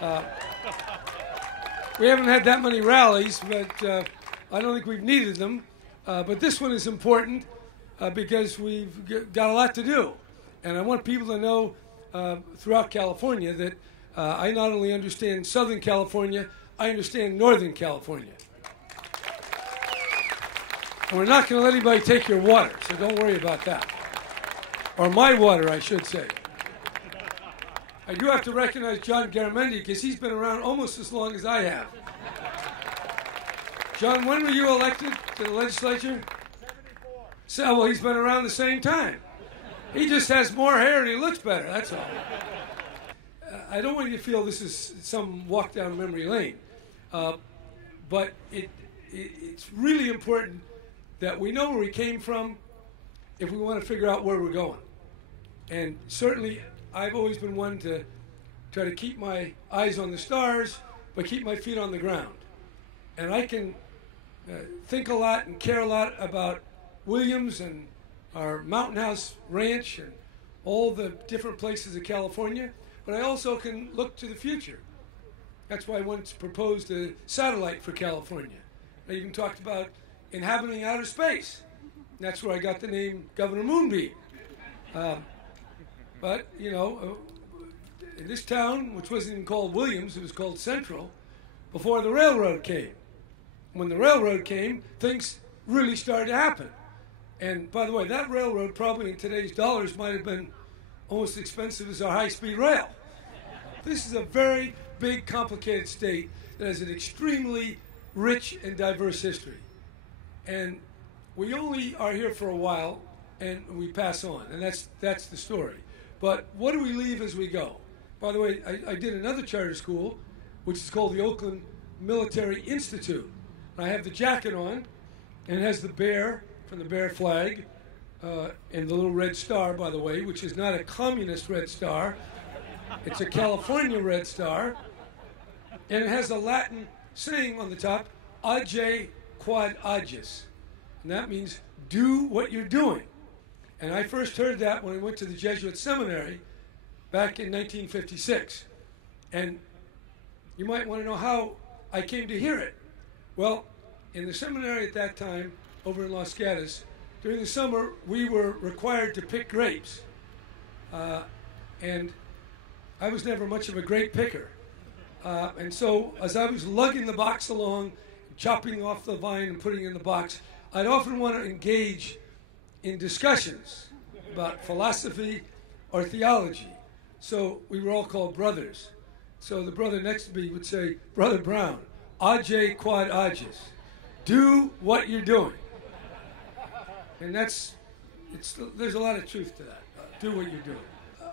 Uh, we haven't had that many rallies, but I don't think we've needed them. But this one is important because we've got a lot to do. And I want people to know throughout California that I not only understand Southern California, I understand Northern California. And we're not going to let anybody take your water, so don't worry about that. Or my water, I should say. I do have to recognize John Garamendi because he's been around almost as long as I have. John, when were you elected to the legislature? 74. So, well, he's been around the same time. He just has more hair and he looks better, that's all. I don't want you to feel this is some walk down memory lane. But it's really important that we know where we came from if we want to figure out where we're going. And certainly, I've always been one to try to keep my eyes on the stars, but keep my feet on the ground. And I can think a lot and care a lot about Williams and our Mountain House Ranch and all the different places of California, but I also can look to the future. That's why I once proposed a satellite for California. I even talked about inhabiting outer space. That's where I got the name Governor Moonbeam. But, you know, in this town, which wasn't even called Williams, it was called Central, before the railroad came. When the railroad came, things really started to happen. And by the way, that railroad probably in today's dollars might have been almost as expensive as our high-speed rail. This is a very big, complicated state that has an extremely rich and diverse history. And we only are here for a while, and we pass on, and that's the story. But what do we leave as we go? By the way, I did another charter school, which is called the Oakland Military Institute. I have the jacket on, and it has the bear from the bear flag, and the little red star, by the way, which is not a communist red star. It's a California red star. And it has a Latin saying on the top, Age quod agis. And that means, do what you're doing. And I first heard that when I went to the Jesuit seminary back in 1956. And you might want to know how I came to hear it. Well, in the seminary at that time, over in Los Gatos, during the summer, we were required to pick grapes. And I was never much of a grape picker. And so as I was lugging the box along, chopping off the vine and putting it in the box, I'd often want to engage in discussions about philosophy or theology. So we were all called brothers. So the brother next to me would say, Brother Brown, Age quod agis. Do what you're doing. And there's a lot of truth to that. Do what you're doing.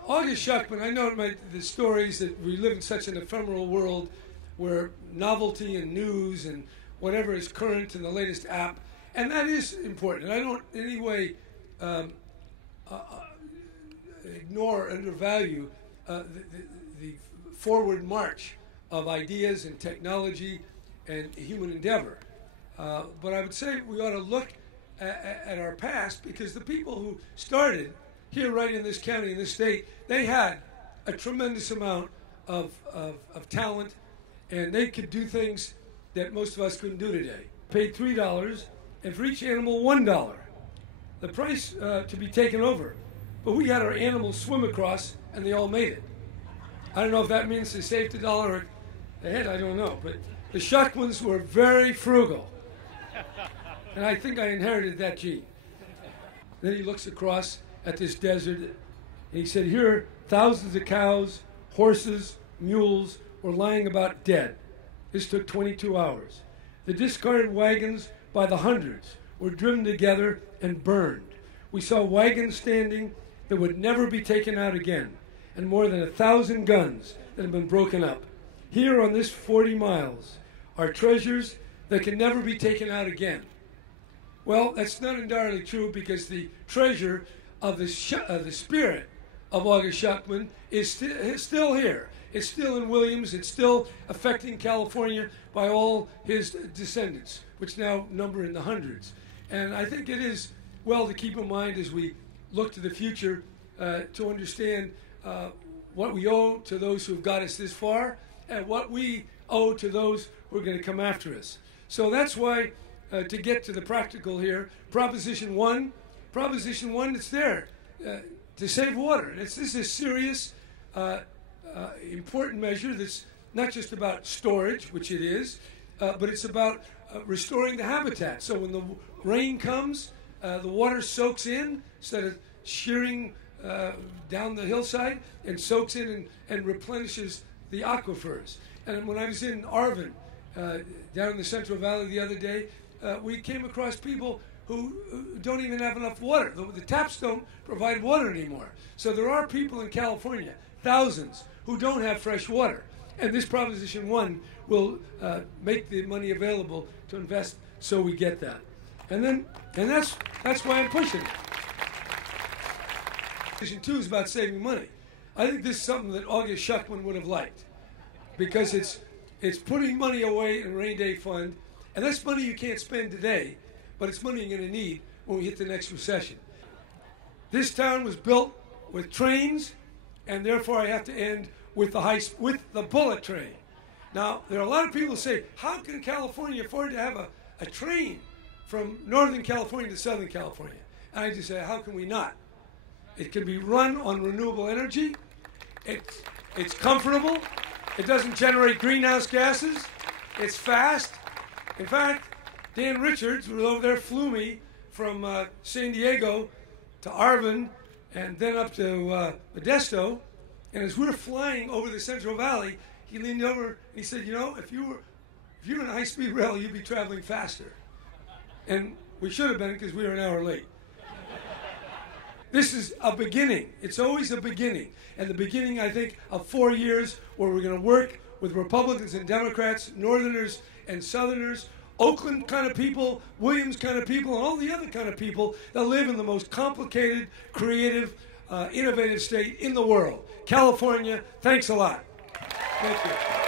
August Schuckman, I know the stories that we live in such an ephemeral world where novelty and news and whatever is current and the latest app, and that is important. And I don't in any way ignore or undervalue the forward march of ideas and technology and human endeavor. But I would say we ought to look at our past, because the people who started here right in this county, in this state, they had a tremendous amount of talent, and they could do things that most of us couldn't do today. Paid $3, and for each animal, $1. The price to be taken over. But we had our animals swim across, and they all made it. I don't know if that means they saved $1 a head, I don't know. But the Schuckmans were very frugal. And I think I inherited that gene. Then he looks across at this desert, and he said, here, thousands of cows, horses, mules were lying about dead. This took 22 hours. The discarded wagons by the hundreds were driven together and burned. We saw wagons standing that would never be taken out again, and more than 1,000 guns that have been broken up. Here on this 40 miles are treasures that can never be taken out again. Well, that's not entirely true, because the treasure of the spirit of August Schuckman is still here. It's still in Williams. It's still affecting California by all his descendants, which now number in the hundreds. And I think it is well to keep in mind as we look to the future to understand what we owe to those who have got us this far, and what we owe to those who are going to come after us. So that's why, to get to the practical here, Proposition 1, it's there to save water. And this is a serious, important measure that's not just about storage, which it is, but it's about restoring the habitat. So when the rain comes, the water soaks in instead of shearing down the hillside, and soaks in and replenishes the aquifers. And when I was in Arvin, down in the Central Valley the other day, we came across people who don't even have enough water. The taps don't provide water anymore. So there are people in California, thousands, who don't have fresh water. And this Proposition 1 will make the money available to invest so we get that. And that's why I'm pushing it. Proposition 2 is about saving money. I think this is something that August Schuckman would have liked, because it's putting money away in a rainy day fund, and that's money you can't spend today, but it's money you're going to need when we hit the next recession. This town was built with trains, and therefore I have to end with the bullet train. Now, there are a lot of people who say, how can California afford to have a train from Northern California to Southern California? And I just say, how can we not? It can be run on renewable energy. It's comfortable. It doesn't generate greenhouse gases. It's fast. In fact, Dan Richards, who was over there, flew me from San Diego to Arvin and then up to Modesto. And as we were flying over the Central Valley, he leaned over and he said, you know, if you were in a high-speed rail, you'd be traveling faster. And we should have been, because we were an hour late. This is a beginning. It's always a beginning. And the beginning, I think, of 4 years where we're going to work with Republicans and Democrats, Northerners and Southerners, Oakland kind of people, Williams kind of people, and all the other kind of people that live in the most complicated, creative, innovative state in the world. California, thanks a lot. Thank you.